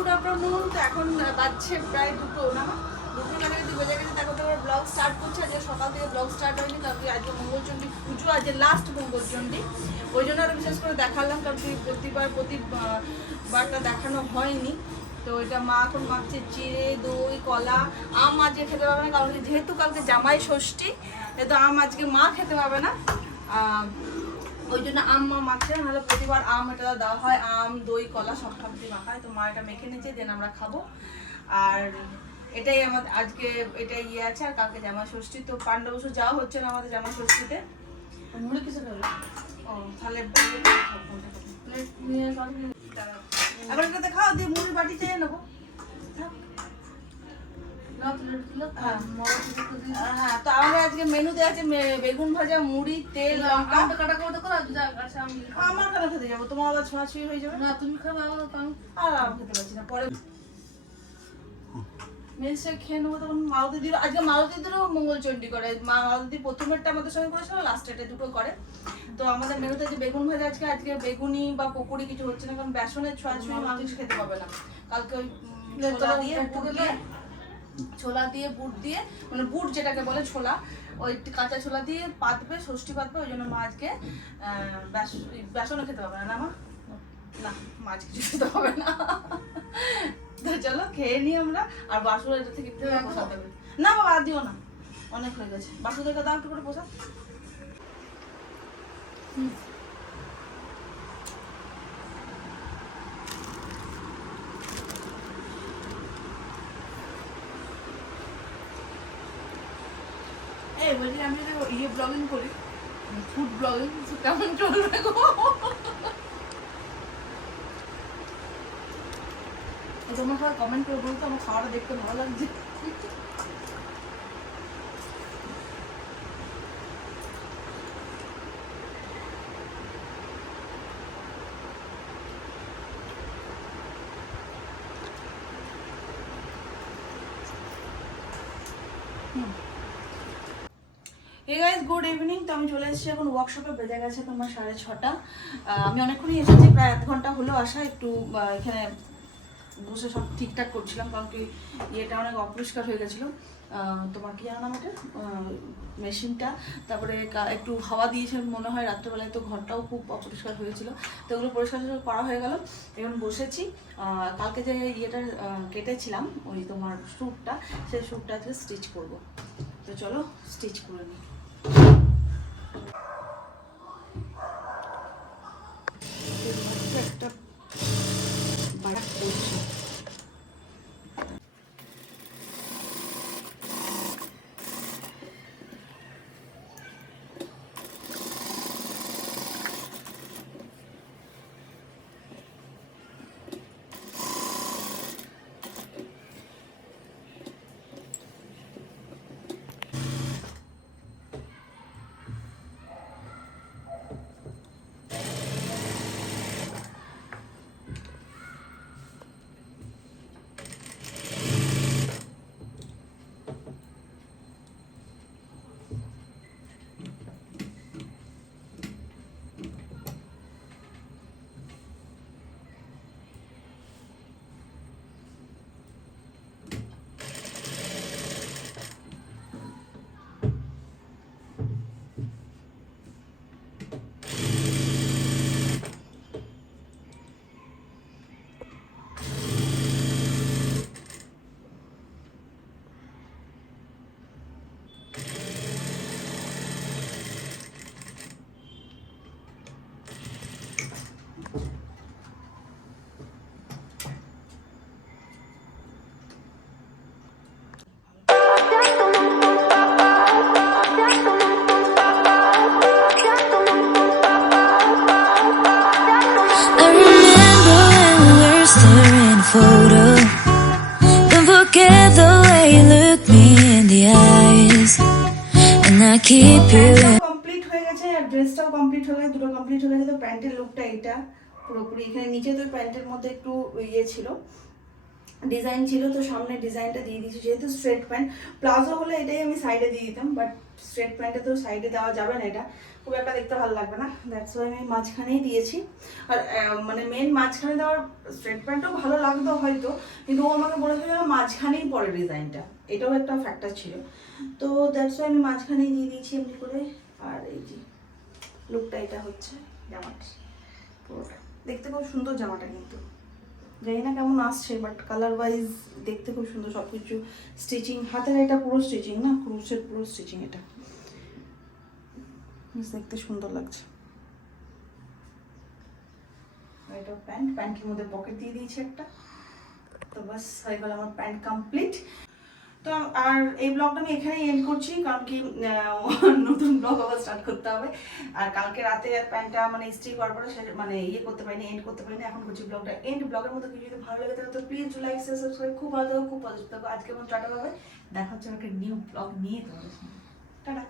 Good afternoon. তো এখন বাজছে প্রায় 2টো না, 2টোর কাছাকাছি বেজে গেছে। তারপর তো ব্লগ স্টার্ট করছে। আজকে সকাল থেকে ব্লগ স্টার্ট হয়নি, কারণ আজকে মঙ্গলচণ্ডী পুজো, আজকে লাস্ট মঙ্গলচণ্ডী। ওই জন্য আরও বিশেষ করে দেখালাম, কারণ প্রতিবারটা দেখানো হয়নি। তো এটা মা এখন মাখছে চিড়ে, দই, কলা। আম আজকে খেতে পারবে না, কারণ যেহেতু কালকে জামাই ষষ্ঠী, তো আম আজকে মা খেতে পারবে না। ওই জন্য আম মা মাখছে, নাহলে প্রতিবার আম এটা দেওয়া হয়, আম, দই, কলা সব সবজি মাখা হয়। তো মা এটা মেখে নিচ্ছে, দেন আমরা খাবো। আর এটাই আমাদের আজকে এটাই ইয়ে আছে। আর কালকে জামা ষষ্ঠী, তো পাণ্ডবসু যাওয়া হচ্ছে না আমাদের জামা ষষ্ঠীতে। মুড়ি কিছু খাবে? ও তাহলে আবার এটাতে খাও, দিয়ে মুড়ির বাটি চেয়ে নেবো। হ্যাঁ, তো আমাদের আজকে মেনুতে আছে বেগুন ভাজা, মুড়ি, তেল, লঙ্কা। আমার কেন খেতে যাবো? তোমার আবার ছোঁয়াছুঁয়ি হয়ে যাবে। না তুমি খাবে, আর আমি খেতে পারছি না। পরে মেসে খেয়ে নেবো। তখন মালতীদির আজকে মালতীদিরও মঙ্গলচণ্ডী করে। মালতী প্রথমেরটা আমাদের সঙ্গে করেছিল, লাস্টেরটা দুটো করে। তো আমাদের মেনুতে যে বেগুন ভাজা আজকে বেগুনি বা পকোড়ি কিছু হচ্ছে না, কারণ বেসনের ছোঁয়াছুঁয়ি মানুষ খেতে পাবে না। কালকে ওই ছোলা দিয়ে বুট দিয়ে, মানে বুট যেটাকে বলে ছোলা, ওই কাঁচা ছোলা দিয়ে পাতবে, ষষ্ঠী পাতবে। ওই জন্য মা আজকে বেসনও খেতে পাবে না। মা না, মাছ কিছু খেতে হবে না। তো চলো খেয়ে নিই আমরা। আর বাসুর এটা থেকে একটু প্রসাদ দেবে না, বাবা আর দিও না, অনেক হয়ে গেছে। বাসুদেরকে দাও একটু করে প্রসাদ। এই বলছি, আমি যদি ইয়ে ব্লগিং করি, ফুড ব্লগিং, কেমন চলবে গো? তোমরা সবাই কমেন্ট করে বলতো আমার খাওয়াটা দেখতে ভালো লাগছে। Hey guys, good evening. তো আমি চলে এসেছি এখন ওয়ার্কশপে। বেজে গেছে তোমার 6:30। আমি অনেকক্ষণই এসেছি, প্রায় 1 ঘন্টা হলেও আসা। একটু এখানে বসে সব ঠিকঠাক করছিলাম, কারণ কি ইয়েটা অনেক অপরিষ্কার হয়ে গেছিলো। তোমার কি জানো আমাকে মেশিনটা, তারপরে একটু হাওয়া দিয়েছে মনে হয় রাত্রেবেলায়, তো ঘরটাও খুব অপরিষ্কার হয়েছিল। তো ওগুলো পরিষ্কার করা হয়ে গেল। এখন বসেছি। কালকে যে ইয়েটা কেটেছিলাম, ওই তোমার স্যুটটা, সেই স্যুটটা আজকে স্টিচ করবো। তো চলো স্টিচ করে নিই। একটা বাড়া করছি। photo. Don't forget the way you look me in the eyes, and I keep you. Complete হয়ে গেছে, আর ড্রেসটাও কমপ্লিট হয়ে গেছে, দুটো কমপ্লিট হয়ে গেছে। তো প্যান্টের লুকটা এটা পুরোপুরি। এখানে নিচে তো প্যান্টের মধ্যে একটু ইয়ে ছিল, ডিজাইন ছিল, তো সামনে ডিজাইনটা দিয়ে দিয়েছি। যেহেতু স্ট্রেট প্যান্ট, প্লাজো হলে এটাই আমি সাইডে দিয়ে দিতাম, বাট স্ট্রেট প্যান্টে তো সাইডে দেওয়া যাবে না, এটা খুব একটা দেখতে ভালো লাগবে না, দ্যাটস ওয়াই আমি মাঝখানেই দিয়েছি। আর মানে মেন মাঝখানে দেওয়ার স্ট্রেট প্যান্টও ভালো লাগতো হয়তো, কিন্তু ও আমাকে বলেছিল যেন মাঝখানেই পরে ডিজাইনটা, এটাও একটা ফ্যাক্টর ছিল। তো দ্যাটস ওয়াই আমি মাঝখানেই দিয়ে দিয়েছি এমনি করে। আর এই যে লুকটা এটা হচ্ছে জামাটা পুরোটা, দেখতে খুব সুন্দর জামাটা, কিন্তু জানি না কেমন আসছে, বাট কালার ওয়াইজ দেখতে খুব সুন্দর। সব কিছু স্টিচিং, হাতের এটা পুরো স্টিচিং না, ক্রুশের পুরো স্টিচিং, এটা দেখতে সুন্দর লাগছে। এটা প্যান্ট, প্যান্টের মধ্যে পকেট দিয়ে দিয়েছি একটা। তো বাস হয়ে গেল আমার প্যান্ট কমপ্লিট। তো আর এই ব্লগটা আমি এখানেই এন্ড করছি, কারণ কি নতুন ব্লগ আবার স্টার্ট করতে হবে। আর কালকে রাতে প্যান্টটা মানে ইস্ত্রি করার পরে মানে ইয়ে করতে পারিনি, এন্ড করতে পারিনি। এখন করছি ব্লগটা এন্ড। ব্লগের মধ্যে কিছু যদি ভালো লাগে তাহলে তো প্লিজ লাইক শেয়ার সাবস্ক্রাইব। খুব ভালো থাকো, খুব পজিটিভ থাকো। আজকে আমার টাটা, পাবে দেখা হচ্ছে একটা নিউ ব্লগ নিয়ে তোমাদের সামনে। টাটা।